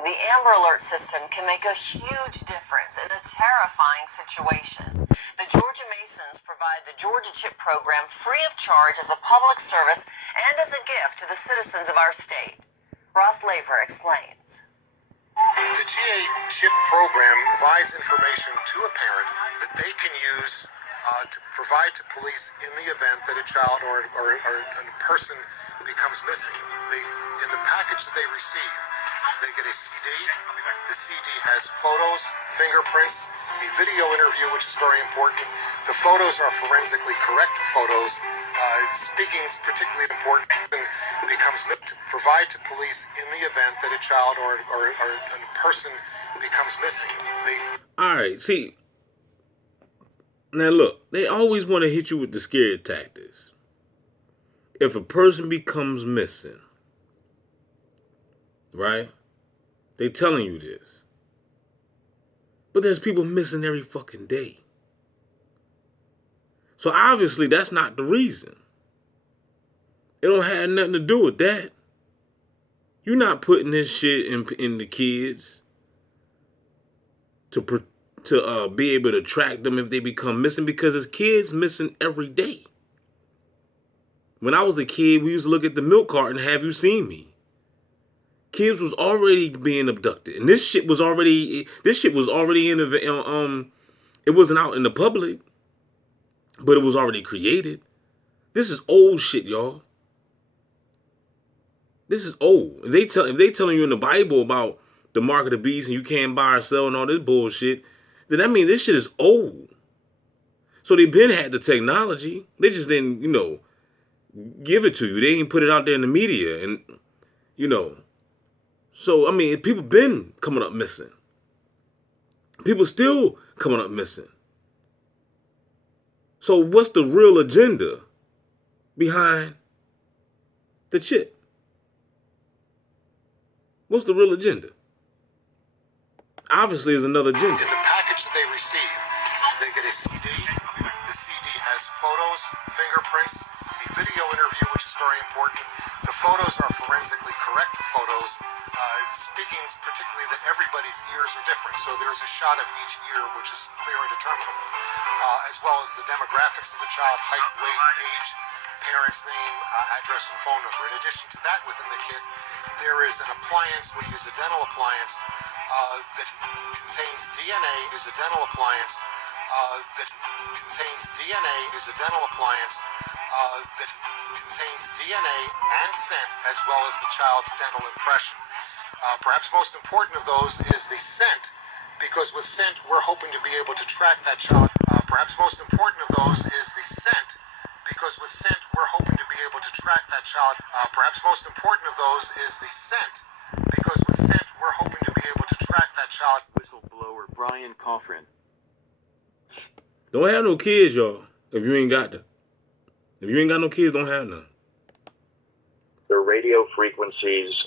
The Amber Alert system can make a huge difference in a terrifying situation. The Georgia Masons provide the Georgia Chip program free of charge as a public service and as a gift to the citizens of our state. Ross Laver explains. The GA Chip program provides information to a parent that they can use to provide to police in the event that a child or a person becomes missing. In the package that they receive, they get a CD. The CD has photos, fingerprints, a video interview, which is very important. The photos are forensically correct photos. Speaking is particularly important. Becomes to provide to police in the event that a child or a person becomes missing. All right, see. Now look, they always want to hit you with the scare tactics. If a person becomes missing, right? They telling you this. But there's people missing every fucking day. So obviously that's not the reason. It don't have nothing to do with that. You're not putting this shit in the kids to be able to track them if they become missing, because there's kids missing every day. When I was a kid, we used to look at the milk carton, have you seen me? Kids was already being abducted, and this shit was already in the it wasn't out in the public, but it was already created. This is old shit, y'all. This is old. If they telling you in the Bible about the mark of the beast and you can't buy or sell and all this bullshit, then that means this shit is old. So they've been had the technology. They just didn't, give it to you. They didn't put it out there in the media, and So, I mean, people been coming up missing. People still coming up missing. So what's the real agenda behind the chip? What's the real agenda? Obviously, there's another agenda. In the package that they receive, they get a CD. The CD has photos, fingerprints, a video interview, which is very important. The photos are forensically correct photos. Speaking particularly that everybody's ears are different, so there's a shot of each ear which is clear and determinable, as well as the demographics of the child, height, weight, age, parents' name, address, and phone number. In addition to that, within the kit, there is an appliance. We use a dental appliance that contains DNA. Is a dental appliance that contains DNA. Is a dental appliance that contains DNA and scent, as well as the child's dental impression. Perhaps most important of those is the scent, because with scent, we're hoping to be able to track that child. Perhaps most important of those is the scent, because with scent, we're hoping to be able to track that child. Perhaps most important of those is the scent, because with scent, we're hoping to be able to track that child. Whistleblower Brian Coffrin. Don't have no kids, y'all, if you ain't got them. If you ain't got no kids, don't have none. The radio frequencies,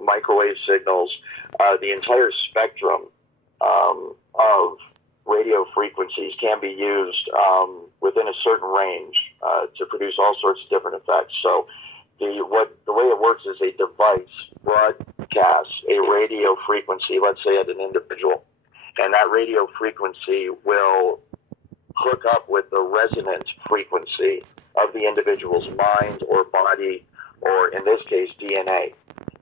microwave signals, the entire spectrum of radio frequencies can be used within a certain range to produce all sorts of different effects. So the way it works is a device broadcasts a radio frequency, let's say at an individual, and that radio frequency will hook up with the resonant frequency of the individual's mind or body, or in this case, DNA.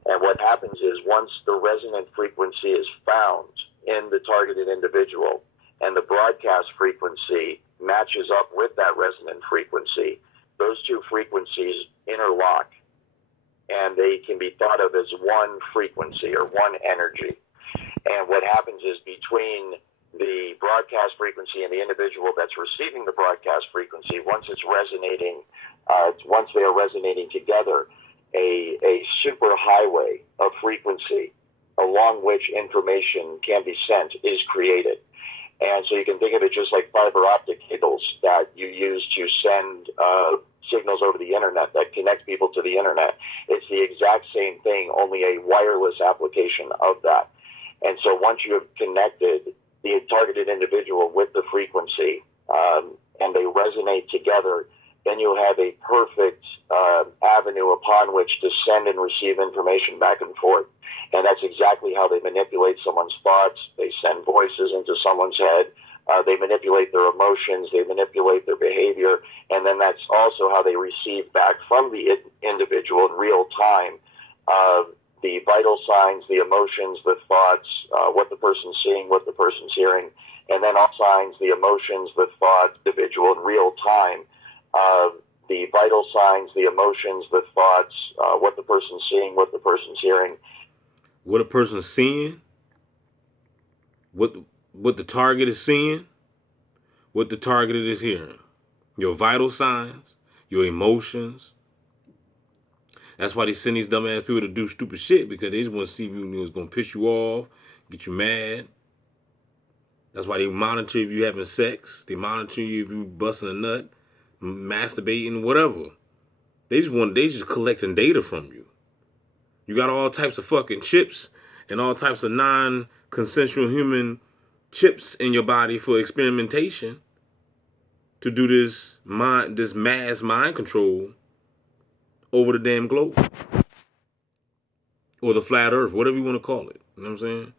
And what happens is once the resonant frequency is found in the targeted individual and the broadcast frequency matches up with that resonant frequency, those two frequencies interlock and they can be thought of as one frequency or one energy. And what happens is between the broadcast frequency and the individual that's receiving the broadcast frequency, once it's resonating, once they are resonating together, a super highway of frequency along which information can be sent is created. And so you can think of it just like fiber optic cables that you use to send signals over the internet that connect people to the internet. It's the exact same thing, only a wireless application of that. And so once you have connected the targeted individual with the frequency and they resonate together, then you have a perfect avenue upon which to send and receive information back and forth. And that's exactly how they manipulate someone's thoughts. They send voices into someone's head. They manipulate their emotions. They manipulate their behavior. And then that's also how they receive back from the individual in real time the vital signs, the emotions, the thoughts, what the person's seeing, what the person's hearing, and then all signs, the emotions, the thoughts, individual in real time. The vital signs, the emotions, the thoughts, what the person's seeing, what the person's hearing. What a person's seeing, what the target is seeing, what the target is hearing. Your vital signs, your emotions. That's why they send these dumbass people to do stupid shit, because they just want to see if you was going to piss you off, get you mad. That's why they monitor if you having sex. They monitor you if you busting a nut, masturbating, whatever. They just collecting data from you. You got all types of fucking chips and all types of non-consensual human chips in your body for experimentation to do this mass mind control over the damn globe. Or the flat earth, whatever you want to call it. You know what I'm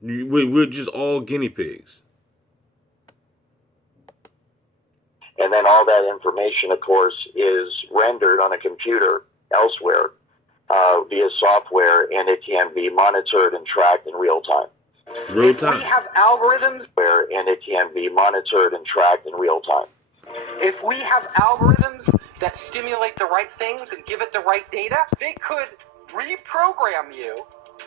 saying? We're just all guinea pigs. And then all that information, of course, is rendered on a computer elsewhere via software, and it can be monitored and tracked in real time. Real time. If we have algorithms, And it can be monitored and tracked in real time. if we have algorithms that stimulate the right things and give it the right data, they could reprogram you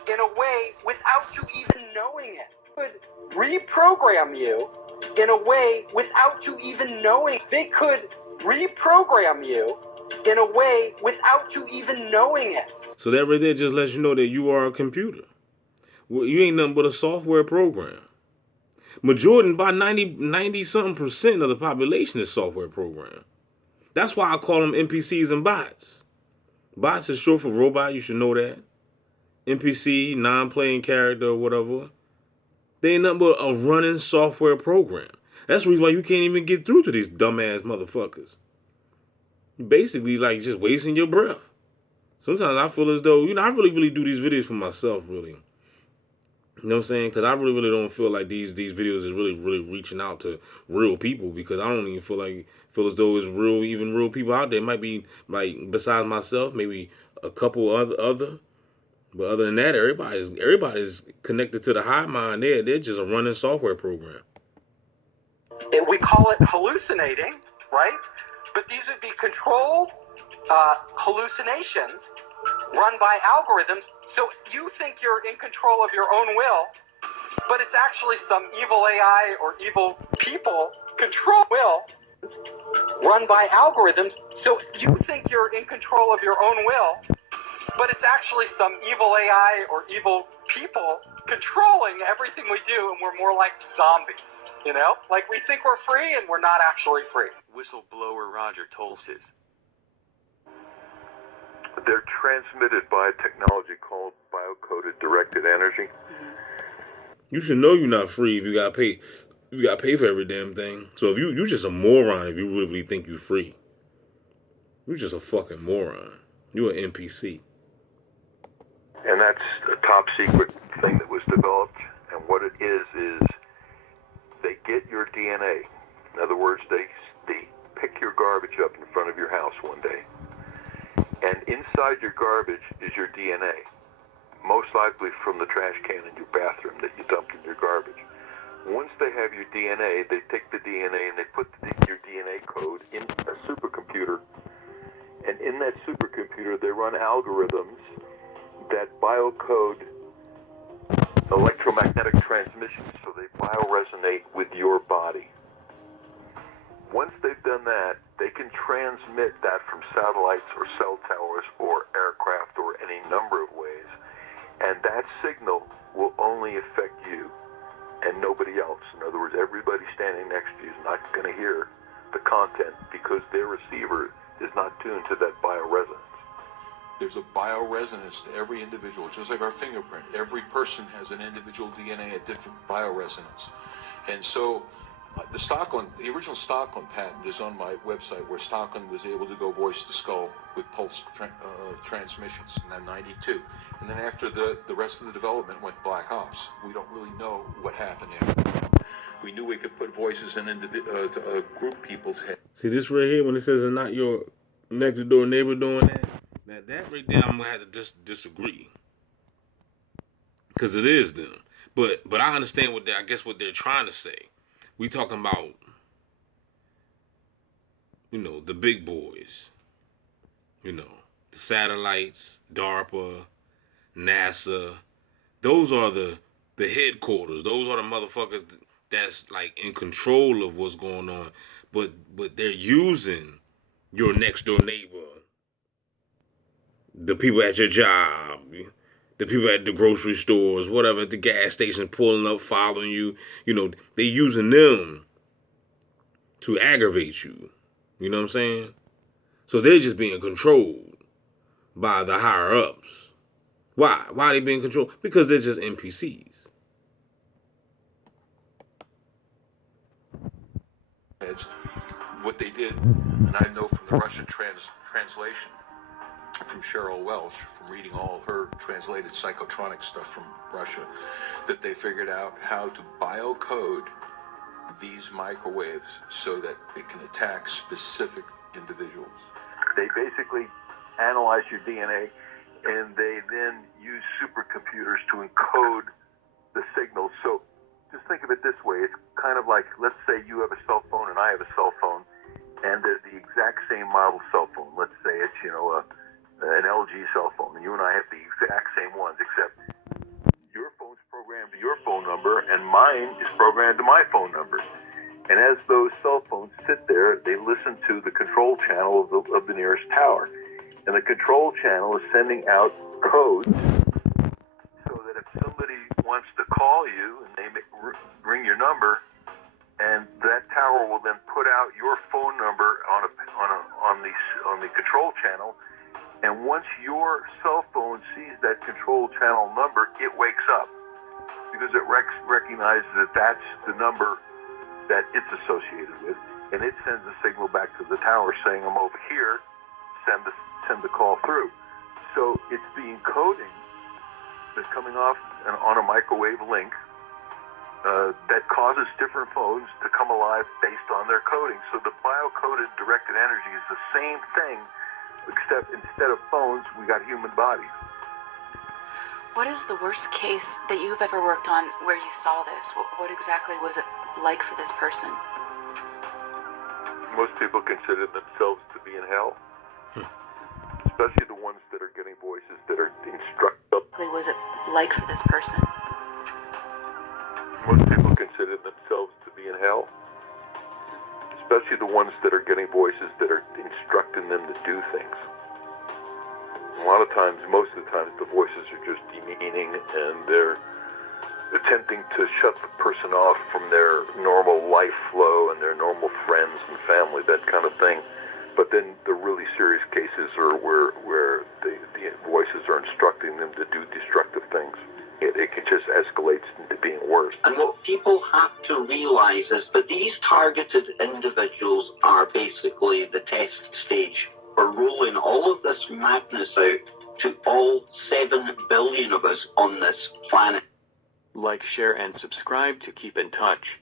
in a way without you even knowing it. Could reprogram you in a way without you even knowing. They could reprogram you in a way without you even knowing it. So that right there just lets you know that you are a computer. Well, you ain't nothing but a software program. Majority, about 90-something% of the population is software program. That's why I call them NPCs and bots. Bots is short for robot, you should know that. NPC, non-playing character or whatever. They ain't nothing but a running software program. That's the reason why you can't even get through to these dumbass motherfuckers. You basically like just wasting your breath. Sometimes I feel as though, I really do these videos for myself, really. You know what I'm saying? Because I really don't feel like these videos is really reaching out to real people, because I don't even feel as though it's real people out there. It might be like, besides myself, maybe a couple other. But other than that, everybody's connected to the hive mind. They're just a running software program. We call it hallucinating, right? But these would be controlled hallucinations run by algorithms. So you think you're in control of your own will, but it's actually some evil AI or evil people control will run by algorithms. So you think you're in control of your own will, but it's actually some evil AI or evil people controlling everything we do, and we're more like zombies, Like we think we're free and we're not actually free. Whistleblower Roger Tolsis. They're transmitted by a technology called biocoded directed energy. You should know you're not free if you gotta pay. You gotta pay for every damn thing. So if you're just a moron if you really think you're free. You're just a fucking moron. You're an NPC. And that's a top secret thing that was developed. And what it is they get your DNA. In other words, they pick your garbage up in front of your house one day. And inside your garbage is your DNA. Most likely from the trash can in your bathroom that you dumped in your garbage. Once they have your DNA, they take the DNA and they put your DNA code in a supercomputer. And in that supercomputer, they run algorithms that biocode electromagnetic transmissions, so they bioresonate with your body. Once they've done that, they can transmit that from satellites or cell towers or aircraft or any number of ways. And that signal will only affect you and nobody else. In other words, everybody standing next to you is not going to hear the content because their receiver is not tuned to that bioresonance. There's a bioresonance to every individual, just like our fingerprint. Every person has an individual DNA, a different bioresonance. And so The original Stockland patent is on my website, where Stockland was able to go voice to skull with pulse transmissions in that 92. And then after the rest of the development went black ops. We don't really know what happened after. We knew we could put voices in to group people's head. See this right here when it says it's not your next door neighbor doing that? That right there I'm gonna have to disagree. Because it is them. But I understand what they're trying to say. We talking about, the big boys, the satellites, DARPA, NASA. Those are the headquarters. Those are the motherfuckers that's like in control of what's going on. But they're using your next door neighbor, the people at your job, the people at the grocery stores, whatever, at the gas station, pulling up, following you. They using them to aggravate you. You know what I'm saying? So they're just being controlled by the higher ups. Why? Why are they being controlled? Because they're just NPCs. It's what they did, and I know from the Russian translation from Cheryl Welch, from reading all her translated psychotronic stuff from Russia, that they figured out how to biocode these microwaves so that it can attack specific individuals. They basically analyze your DNA, and they then use supercomputers to encode the signals. So just think of it this way. It's kind of like, let's say you have a cell phone and I have a cell phone, and they're the exact same model cell phone. Let's say it's, an LG cell phone, and you and I have the exact same ones, except your phone's programmed to your phone number, and mine is programmed to my phone number. And as those cell phones sit there, they listen to the control channel of the nearest tower. And the control channel is sending out codes so that if somebody wants to call you and they ring your number, and that tower will then put out your phone number on the control channel. And once your cell phone sees that control channel number, it wakes up because it recognizes that that's the number that it's associated with, and it sends a signal back to the tower saying, "I'm over here. Send the call through." So it's the encoding that's coming off on a microwave link that causes different phones to come alive based on their coding. So the biocoded directed energy is the same thing, except instead of phones, we got human bodies. What is the worst case that you've ever worked on where you saw this? What exactly was it like for this person? Most people consider themselves to be in hell, especially the ones that are getting voices that are instructive. What was it like for this person? Most people consider themselves to be in hell, especially the ones that are getting voices that are instructing them to do things. A lot of times, most of the times, the voices are just demeaning, and they're attempting to shut the person off from their normal life flow and their normal friends and family, that kind of thing. But then the really serious cases are where the voices are instructing them to do destructive things. It can just escalate into being worse. And what people have to realize is that these targeted individuals are basically the test stage for rolling all of this madness out to all 7 billion of us on this planet. Like, share, and subscribe to keep in touch.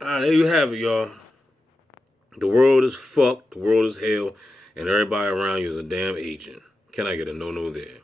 Alright, there you have it, y'all. The world is fucked, the world is hell, and everybody around you is a damn agent. Can I get a no-no there?